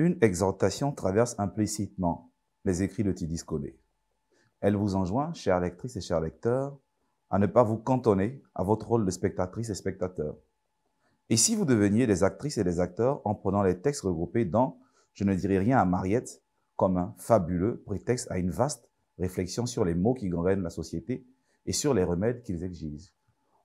Une exhortation traverse implicitement les écrits de Tidis Koné. Elle vous enjoint, chères lectrices et chers lecteurs, à ne pas vous cantonner à votre rôle de spectatrice et spectateur. Et si vous deveniez des actrices et des acteurs en prenant les textes regroupés dans « Je ne dirai rien à Mariette » comme un fabuleux prétexte à une vaste réflexion sur les maux qui gangrènent la société et sur les remèdes qu'ils exigent.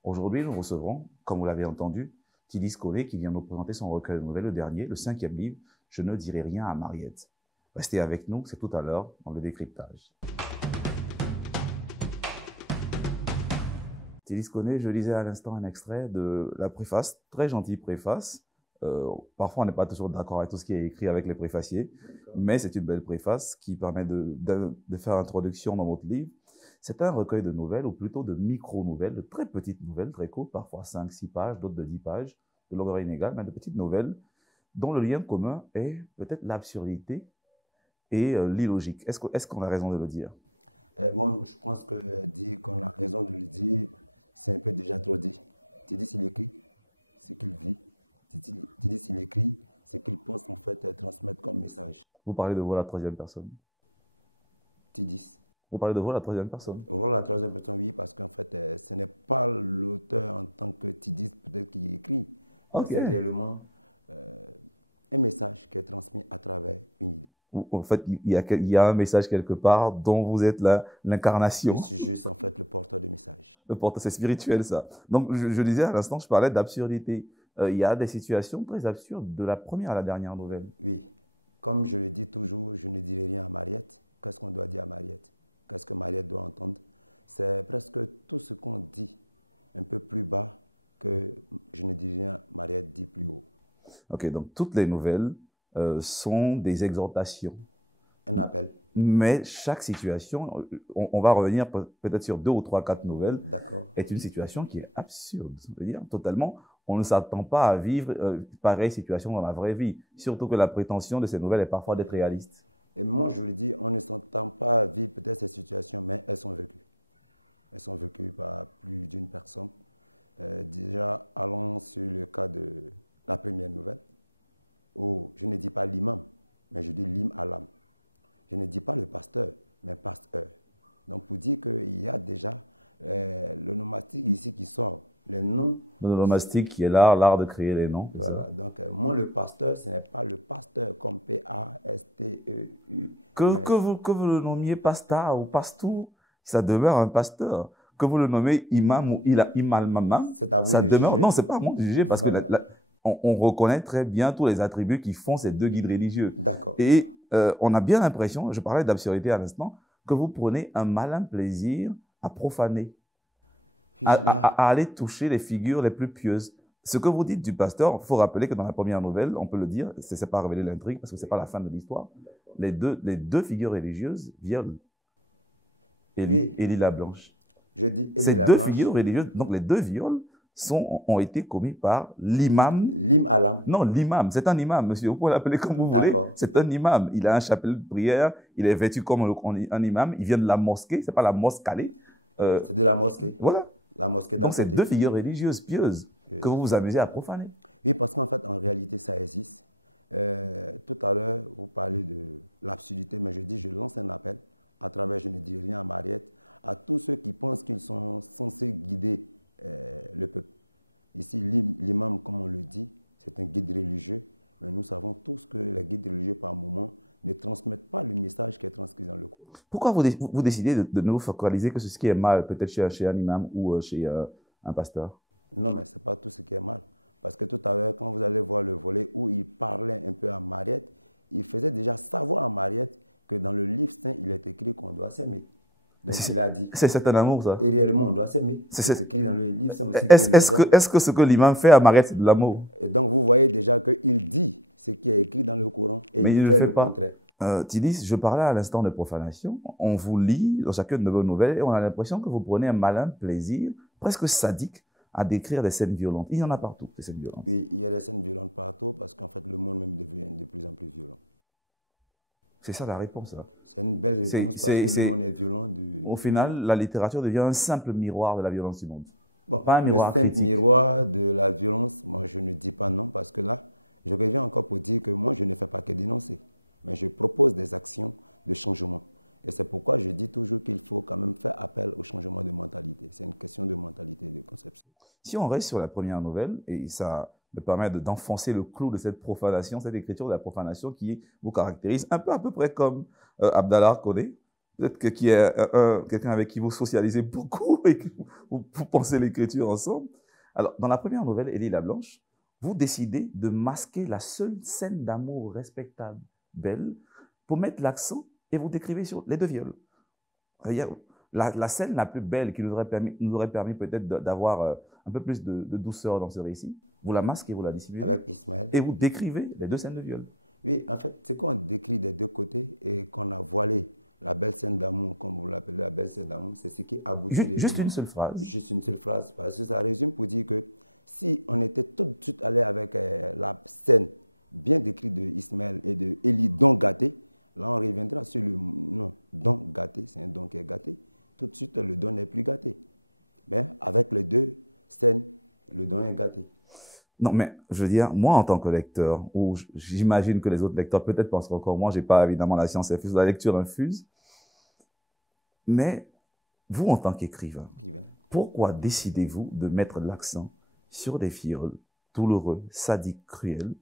Aujourd'hui, nous recevrons, comme vous l'avez entendu, Tidis Koné qui vient nous présenter son recueil de nouvelles, le dernier, le 5e livre, « Je ne dirai rien à Mariette ». Restez avec nous, c'est tout à l'heure dans le décryptage. Tidis Koné, je lisais à l'instant un extrait de la préface, très gentille préface. Parfois, on n'est pas toujours d'accord avec tout ce qui est écrit avec les préfaciers, mais c'est une belle préface qui permet de faire introduction dans votre livre. C'est un recueil de nouvelles, ou plutôt de micro-nouvelles, de très petites nouvelles, très courtes, parfois 5-6 pages, d'autres de 10 pages, de longueur inégale, mais de petites nouvelles, dont le lien commun est peut-être l'absurdité et l'illogique. Est-ce qu'on a raison de le dire? Moi, je pense que Vous parlez de vous à la troisième personne. Vous parlez de vous à la troisième personne. Ok. En fait, il y a un message quelque part dont vous êtes l'incarnation. Le porte, c'est spirituel, ça. Donc, je disais à l'instant, je parlais d'absurdité. Il y a des situations très absurdes, de la première à la dernière nouvelle. Ok, donc toutes les nouvelles sont des exhortations. Mais chaque situation, on va revenir peut-être sur 2 ou 3, 4 nouvelles, est une situation qui est absurde. Je veux dire, totalement, on ne s'attend pas à vivre pareille situation dans la vraie vie. Surtout que la prétention de ces nouvelles est parfois d'être réaliste. Le nomastique qui est l'art de créer les noms, c'est ça? moi, le pasteur, c'est Que vous le nommiez pasta ou pastou, ça demeure un pasteur. Que vous le nommez imam ou imalmama, ça demeure. Non, c'est pas à moi de juger parce que on reconnaît très bien tous les attributs qui font ces deux guides religieux. Et on a bien l'impression, je parlais d'absurdité à l'instant, que vous prenez un malin plaisir à profaner, à aller toucher les figures les plus pieuses. Ce que vous dites du pasteur, il faut rappeler que dans la première nouvelle, on peut le dire, c'est pas révéler l'intrigue parce que c'est pas la fin de l'histoire. Les deux figures religieuses violent Élie la Blanche. Ces deux figures religieuses, donc les deux viols, ont été commis par l'imam. Non, l'imam, c'est un imam, monsieur. Vous pouvez l'appeler comme vous voulez. C'est un imam. Il a un chapelet de prière. Il est vêtu comme un imam. Il vient de la mosquée. C'est pas la mosquée. Voilà. Donc, c'est deux figures religieuses pieuses que vous vous amusez à profaner. Pourquoi vous décidez de ne vous focaliser que sur ce qui est mal, peut-être chez un imam ou chez un pasteur? C'est un amour, ça. Est-ce que ce que l'imam fait à Mariette, c'est de l'amour? Mais il ne le fait pas. Tidis, je parlais à l'instant de profanation. On vous lit dans chacune de vos nouvelles et on a l'impression que vous prenez un malin plaisir, presque sadique, à décrire des scènes violentes. Il y en a partout, des scènes violentes. C'est ça la réponse. Au final, la littérature devient un simple miroir de la violence du monde. Pas un miroir critique. Si on reste sur la première nouvelle, et ça me permet d'enfoncer le clou de cette profanation, cette écriture de la profanation qui vous caractérise un peu à peu près comme Abdallah Koné, peut-être qui est quelqu'un avec qui vous socialisez beaucoup et que vous pensez l'écriture ensemble. Alors, dans la première nouvelle, Élie la Blanche, vous décidez de masquer la seule scène d'amour respectable, belle, pour mettre l'accent et vous décrivez sur les deux viols. La scène la plus belle qui nous aurait permis peut-être d'avoir un peu plus de douceur dans ce récit, vous la masquez, vous la dissimulez, et vous décrivez les deux scènes de viol. Juste une seule phrase. Non, mais je veux dire, moi, en tant que lecteur, ou j'imagine que les autres lecteurs peut-être penseront encore, moi, j'ai pas évidemment la science infuse, la lecture infuse, mais vous, en tant qu'écrivain, pourquoi décidez-vous de mettre l'accent sur des viols douloureux, sadiques, cruels,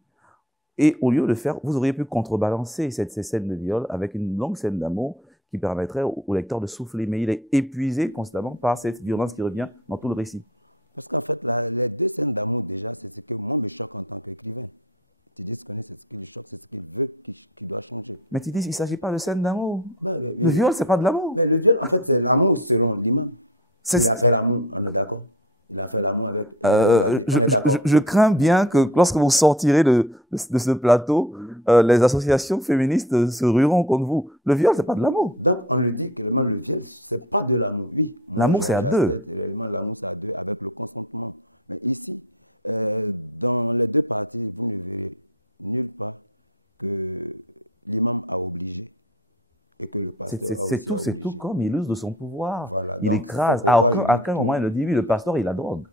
et au lieu de faire, vous auriez pu contrebalancer ces scènes de viol avec une longue scène d'amour qui permettrait au lecteur de souffler, mais il est épuisé constamment par cette violence qui revient dans tout le récit. Mais tu dis, il ne s'agit pas de scène d'amour. Le viol, c'est pas de l'amour. Mais le viol, en fait, c'est l'amour selon l'humain. Il a fait l'amour, on est d'accord. Il a fait l'amour avec... je crains bien que lorsque vous sortirez de ce plateau, les associations féministes se rueront contre vous. Le viol, c'est pas de l'amour. Donc, on le dit, le viol, c'est pas de l'amour. L'amour, c'est à deux. C'est tout comme il use de son pouvoir. Il écrase. À aucun moment il le dit, oui, le pasteur, il a drogue.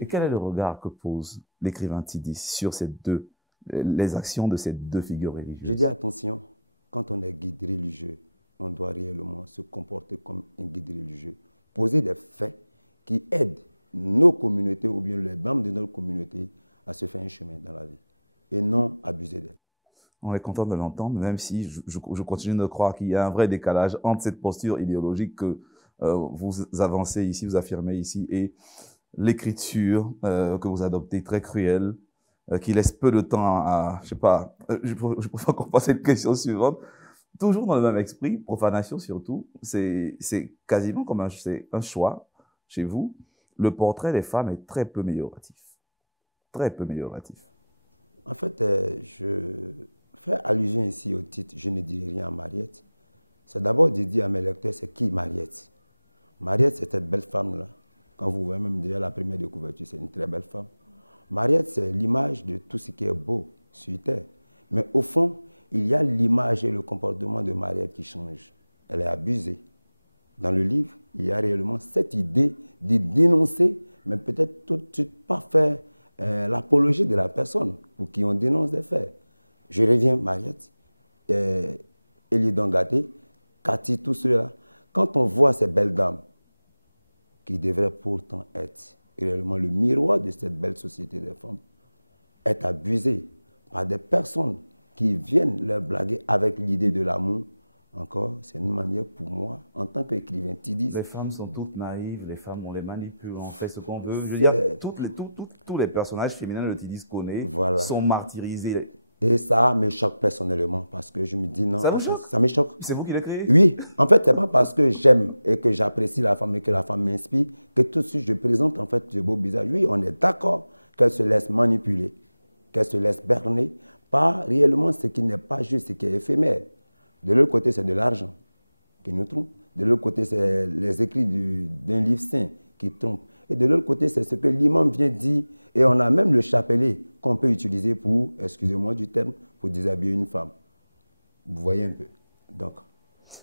Et quel est le regard que pose l'écrivain Tidis sur les actions de ces deux figures religieuses? On est content de l'entendre, même si je continue de croire qu'il y a un vrai décalage entre cette posture idéologique que vous avancez ici, vous affirmez ici, et l'écriture que vous adoptez, très cruelle, qui laisse peu de temps à je sais pas, je préfère qu'on passe à cette question suivante. Toujours dans le même esprit, profanation surtout, c'est quasiment comme un choix chez vous. Le portrait des femmes est très peu amélioratif. Très peu amélioratif. Les femmes sont toutes naïves, les femmes, on les manipule, on fait ce qu'on veut. Je veux dire, tous les personnages féminins de Tidis connaît sont martyrisés. Ça vous choque? C'est vous qui l'avez créé? Oui, en fait, parce que j'aime et que j'apprécie la femme.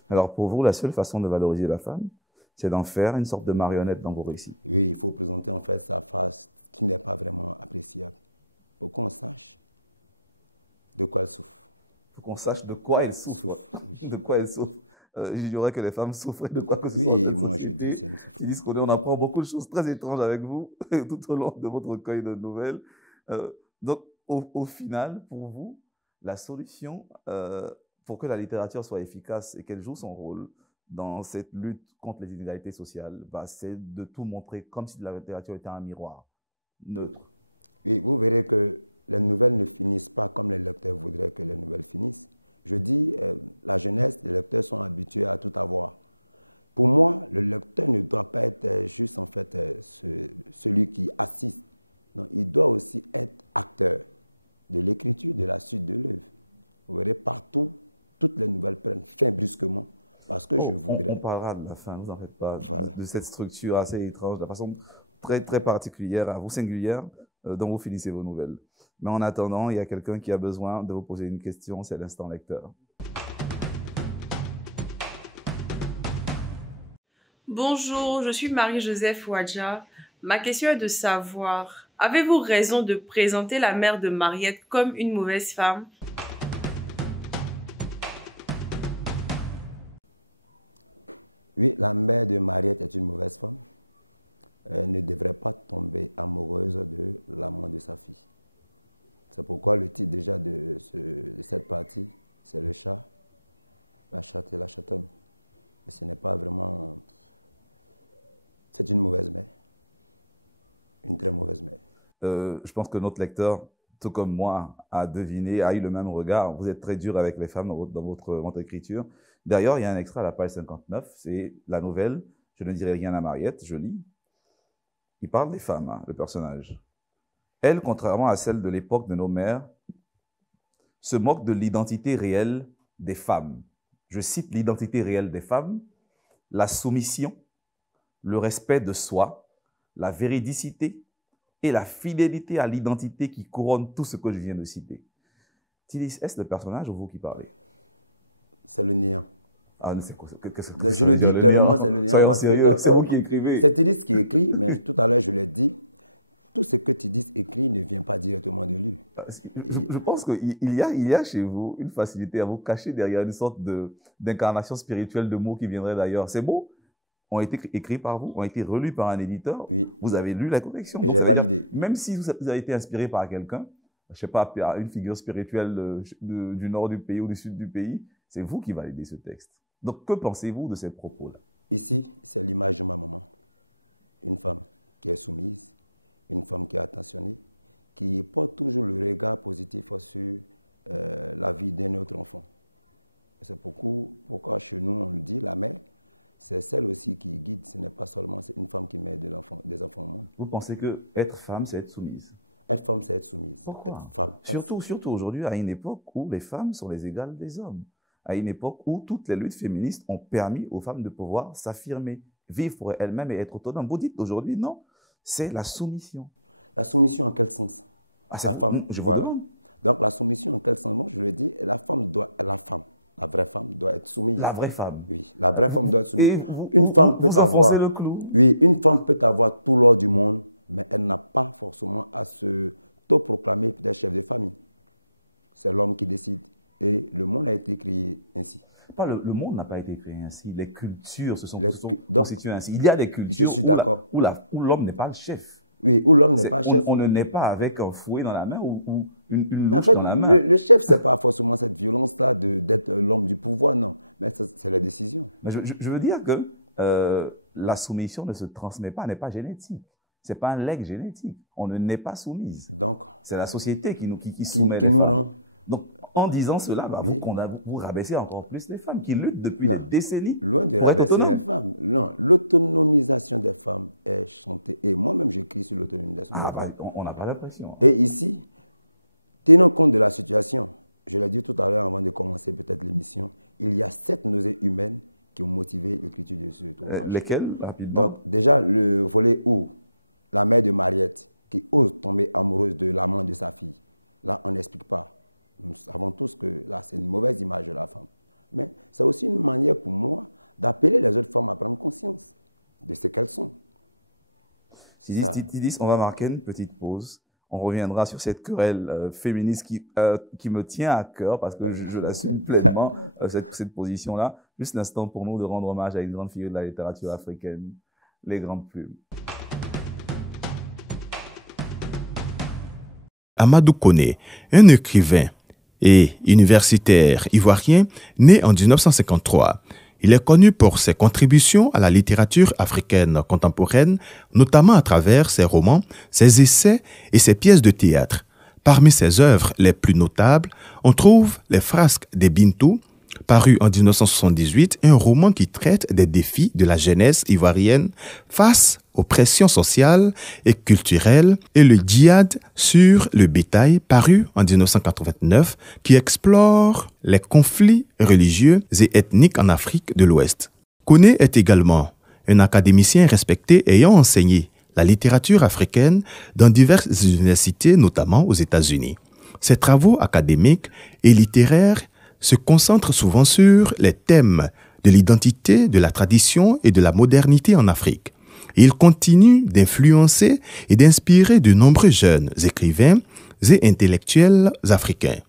Alors pour vous, la seule façon de valoriser la femme, c'est d'en faire une sorte de marionnette dans vos récits. faut qu'on sache de quoi elles souffrent. De quoi elles souffrent. J'ignorais que les femmes souffraient de quoi que ce soit en cette société. Ils disent on apprend beaucoup de choses très étranges avec vous tout au long de votre recueil de nouvelles. Donc, au final, pour vous, la solution pour que la littérature soit efficace et qu'elle joue son rôle dans cette lutte contre les inégalités sociales, bah, c'est de tout montrer comme si la littérature était un miroir neutre. Oh, on parlera de la fin, ne vous en faites pas, de cette structure assez étrange, de la façon très, très particulière, à vous singulière, dont vous finissez vos nouvelles. Mais en attendant, il y a quelqu'un qui a besoin de vous poser une question, c'est l'instant lecteur. Bonjour, je suis Marie-Joseph Ouadja. Ma question est de savoir, avez-vous raison de présenter la mère de Mariette comme une mauvaise femme? Je pense que notre lecteur, tout comme moi, a deviné, a eu le même regard. Vous êtes très dur avec les femmes dans votre écriture. D'ailleurs, il y a un extrait à la page 59, c'est la nouvelle « Je ne dirai rien à Mariette », je lis. Il parle des femmes, hein, le personnage. Elle, contrairement à celle de l'époque de nos mères, se moque de l'identité réelle des femmes. Je cite l'identité réelle des femmes, la soumission, le respect de soi, la véridicité et la fidélité à l'identité qui couronne tout ce que je viens de citer. Tidis, est-ce le personnage ou vous qui parlez? C'est le néant. Ah, c'est quoi? Qu'est-ce que ça veut dire le néant? Soyons sérieux, c'est vous qui écrivez. C'est Philippe qui écrit. Je pense qu'il y a chez vous une facilité à vous cacher derrière une sorte d'incarnation spirituelle de mots qui viendraient d'ailleurs. Ces mots ont été écrits par vous, ont été relus par un éditeur, vous avez lu la correction. Donc ça veut dire, même si vous avez été inspiré par quelqu'un, je ne sais pas, une figure spirituelle du nord du pays ou du sud du pays, c'est vous qui validez ce texte. Donc que pensez-vous de ces propos-là? Vous pensez que être femme, c'est être soumise? Pourquoi? Surtout aujourd'hui, à une époque où les femmes sont les égales des hommes, à une époque où toutes les luttes féministes ont permis aux femmes de pouvoir s'affirmer, vivre pour elles-mêmes et être autonomes. Vous dites aujourd'hui, non, c'est la soumission. La soumission en quel sens? Ah, c'est vous, je vous demande. La vraie femme. Et vous enfoncez le clou. Une femme peut avoir. Pas le monde n'a pas été créé ainsi. Les cultures se sont constituées ainsi. Il y a des cultures où l'homme n'est pas le chef. On ne naît pas avec un fouet dans la main ou une louche dans la main. Mais je veux dire que la soumission ne se transmet pas, n'est pas génétique. C'est pas un legs génétique. On ne naît pas soumise. C'est la société qui soumet les femmes. Donc, en disant cela, bah, vous rabaissez encore plus les femmes qui luttent depuis des décennies pour être autonomes. Ah, bah, on n'a pas l'impression. Lesquels, rapidement? Déjà, le volet où? Tidis, on va marquer une petite pause. on reviendra sur cette querelle féministe qui me tient à cœur parce que je l'assume pleinement, cette position-là. Juste l'instant pour nous de rendre hommage à une grande figure de la littérature africaine, les grandes plumes. Amadou Koné, un écrivain et universitaire ivoirien né en 1953. Il est connu pour ses contributions à la littérature africaine contemporaine, notamment à travers ses romans, ses essais et ses pièces de théâtre. Parmi ses œuvres les plus notables, on trouve Les Frasques des Bintou, paru en 1978, un roman qui traite des défis de la jeunesse ivoirienne face aux pressions sociales et culturelles, et Le Djihad sur le bétail, paru en 1989, qui explore les conflits religieux et ethniques en Afrique de l'Ouest. Koné est également un académicien respecté ayant enseigné la littérature africaine dans diverses universités, notamment aux États-Unis. Ses travaux académiques et littéraires se concentrent souvent sur les thèmes de l'identité, de la tradition et de la modernité en Afrique. Il continue d'influencer et d'inspirer de nombreux jeunes écrivains et intellectuels africains.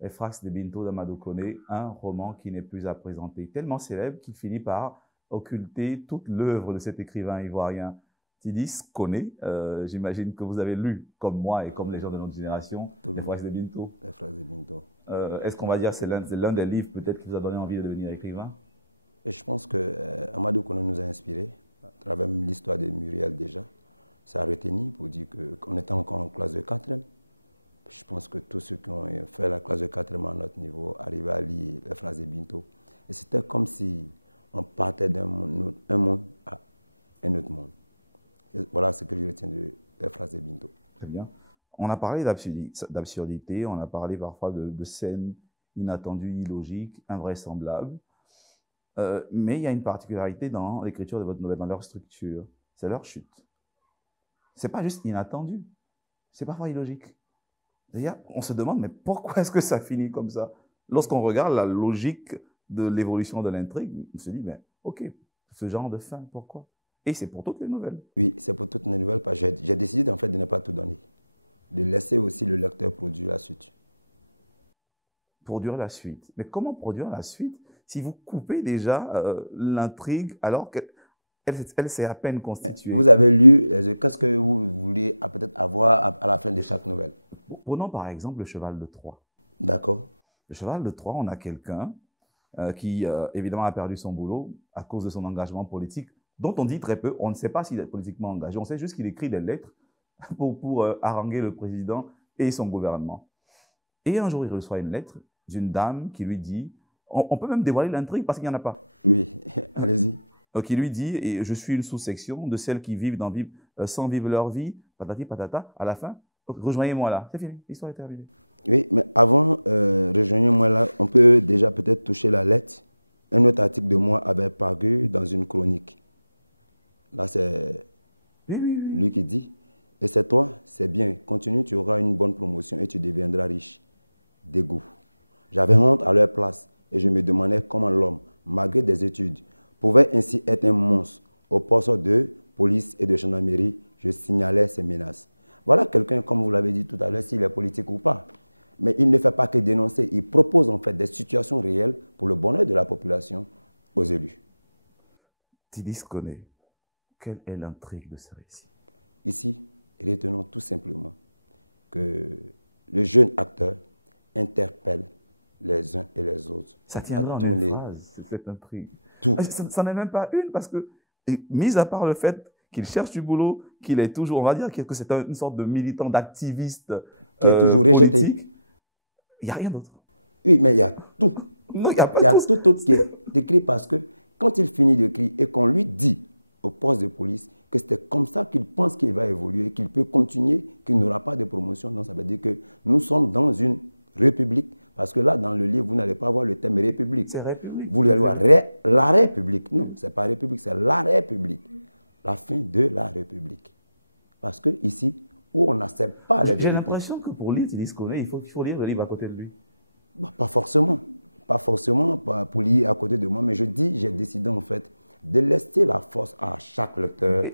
Les Frasques de Bintou d'Amadou Koné, un roman qui n'est plus à présenter, tellement célèbre qu'il finit par occulter toute l'œuvre de cet écrivain ivoirien. Tidis Koné, j'imagine que vous avez lu, comme moi et comme les gens de notre génération, Les Frasques de Bintou. Est-ce qu'on va dire que c'est l'un des livres peut-être qui vous a donné envie de devenir écrivain? Très bien. On a parlé d'absurdité, on a parlé parfois de scènes inattendues, illogiques, invraisemblables. Mais il y a une particularité dans l'écriture de votre nouvelle, dans leur structure, c'est leur chute. C'est pas juste inattendu, c'est parfois illogique. D'ailleurs, on se demande, mais pourquoi est-ce que ça finit comme ça? Lorsqu'on regarde la logique de l'évolution de l'intrigue, on se dit, mais ok, ce genre de fin, pourquoi? Et c'est pour toutes les nouvelles. Produire la suite. Mais comment produire la suite si vous coupez déjà l'intrigue alors qu'elle s'est à peine constituée? Vous avez lu Prenons par exemple le cheval de Troie. D'accord. Le cheval de Troie, on a quelqu'un qui évidemment a perdu son boulot à cause de son engagement politique, dont on dit très peu. On ne sait pas s'il est politiquement engagé. On sait juste qu'il écrit des lettres pour haranguer le président et son gouvernement. Et un jour, il reçoit une lettre d'une dame qui lui dit, on peut même dévoiler l'intrigue parce qu'il n'y en a pas, qui lui dit, et je suis une sous-section de celles qui vivent sans vivre leur vie, patati patata, à la fin, rejoignez-moi là, c'est fini, l'histoire est terminée. Oui, oui, oui. Tidis Koné, quelle est l'intrigue de ce récit? Ça tiendra en une phrase, cette intrigue. Ça n'est même pas une, parce que, mis à part le fait qu'il cherche du boulot, qu'il est toujours, on va dire que c'est une sorte de militant, d'activiste politique, il n'y a rien d'autre. Oui, mais il y a non, il n'y a pas tout. C'est République. J'ai l'impression que pour lire Tidis Koné, il faut lire le livre à côté de lui.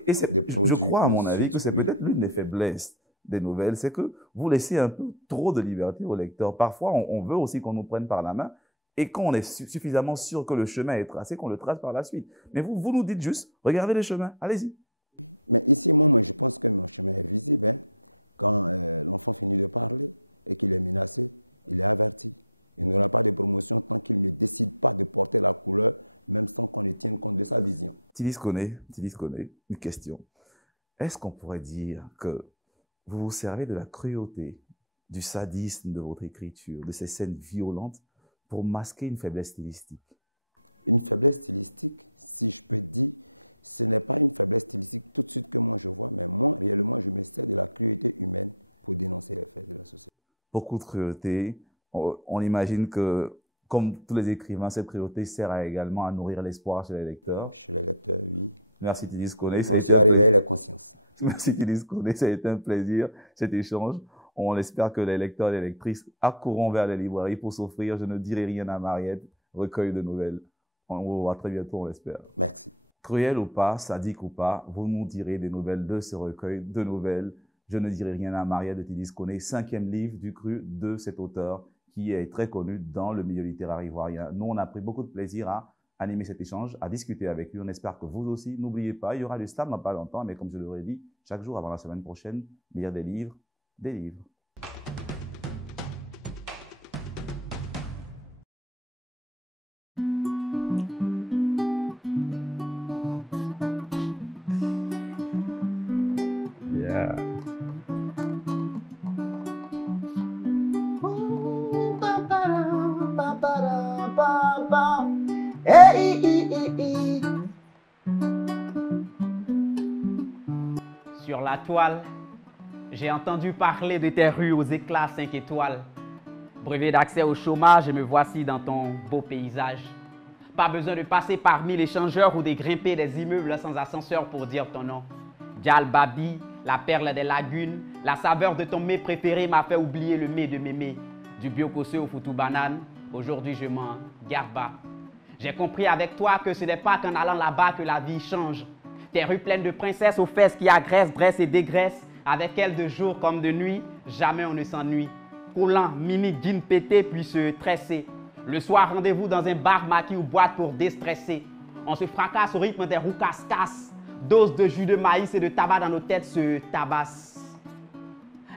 Et je crois, à mon avis, que c'est peut-être l'une des faiblesses des nouvelles, c'est que vous laissez un peu trop de liberté au lecteur. Parfois, on veut aussi qu'on nous prenne par la main, et quand on est suffisamment sûr que le chemin est tracé, qu'on le trace par la suite. Mais vous nous dites juste, regardez les chemins, allez-y. Tidis connaît, une question. Est-ce qu'on pourrait dire que vous vous servez de la cruauté, du sadisme de votre écriture, de ces scènes violentes pour masquer une faiblesse stylistique? Une faiblesse stylistique. Beaucoup de cruauté. On imagine que, comme tous les écrivains, cette cruauté sert également à nourrir l'espoir chez les lecteurs. Merci Tidis Koné, ça a été un plaisir. Merci Tidis Koné, ça a été un plaisir cet échange. On espère que les lecteurs et les lectrices accourront vers les librairies pour s'offrir Je ne dirai rien à Mariette, recueil de nouvelles. On vous revoit très bientôt, on l'espère. Cruel ou pas, sadique ou pas, vous nous direz des nouvelles de ce recueil de nouvelles. Je ne dirai rien à Mariette de Tidis Koné, 5e livre du cru de cet auteur qui est très connu dans le milieu littéraire ivoirien. Nous, on a pris beaucoup de plaisir à animer cet échange, à discuter avec lui. On espère que vous aussi. N'oubliez pas, il y aura du slam dans pas longtemps, mais comme je l'aurais dit, chaque jour avant la semaine prochaine, lire des livres, des livres. Yeah. Sur la toile, j'ai entendu parler de tes rues aux éclats 5 étoiles. Brevet d'accès au chômage, me voici dans ton beau paysage. Pas besoin de passer parmi les changeurs ou de grimper des immeubles sans ascenseur pour dire ton nom. Djal Babi, la perle des lagunes, la saveur de ton mets préféré m'a fait oublier le mets de mémé. Du biocossé au foutou banane, aujourd'hui je m'en garba. J'ai compris avec toi que ce n'est pas qu'en allant là-bas que la vie change. Tes rues pleines de princesses aux fesses qui agressent, dressent et dégraissent. Avec elles de jour comme de nuit, jamais on ne s'ennuie. Collant, mini, jean pété puis se tresser. Le soir, rendez-vous dans un bar maquis ou boîte pour déstresser. On se fracasse au rythme des roues casse-casse. Dose de jus de maïs et de tabac dans nos têtes se tabassent.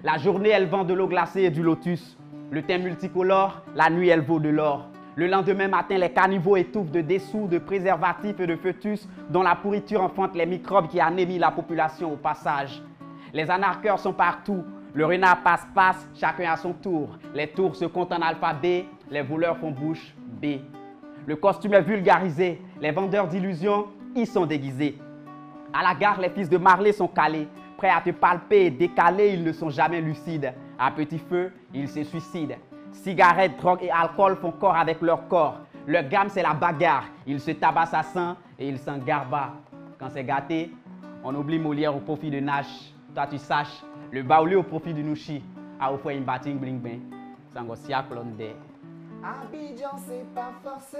La journée, elle vend de l'eau glacée et du lotus. Le teint multicolore, la nuit, elle vaut de l'or. Le lendemain matin, les caniveaux étouffent de dessous, de préservatifs et de fœtus dont la pourriture enfante les microbes qui anémient la population au passage. Les anarcheurs sont partout. Le renard passe-passe, chacun à son tour. Les tours se comptent en alphabet, les voleurs font bouche B. Le costume est vulgarisé, les vendeurs d'illusions y sont déguisés. À la gare, les fils de Marley sont calés. Prêts à te palper et décaler, ils ne sont jamais lucides. À petit feu, ils se suicident. Cigarettes, drogue et alcool font corps avec leur corps. Leur gamme, c'est la bagarre. Ils se tabassent à sang et ils s'en garbent. Quand c'est gâté, on oublie Molière au profit de Nash. Toi, tu saches, le baoulé au profit du Nouchi. A au foyer, une bating bling bling. Sangosia clone de. Abidjan, c'est pas forcé.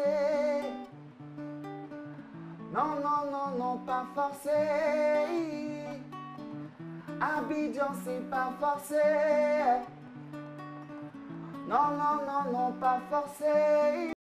Non, non, non, non, pas forcé. Abidjan, c'est pas forcé. Non, non, non, non, pas forcé.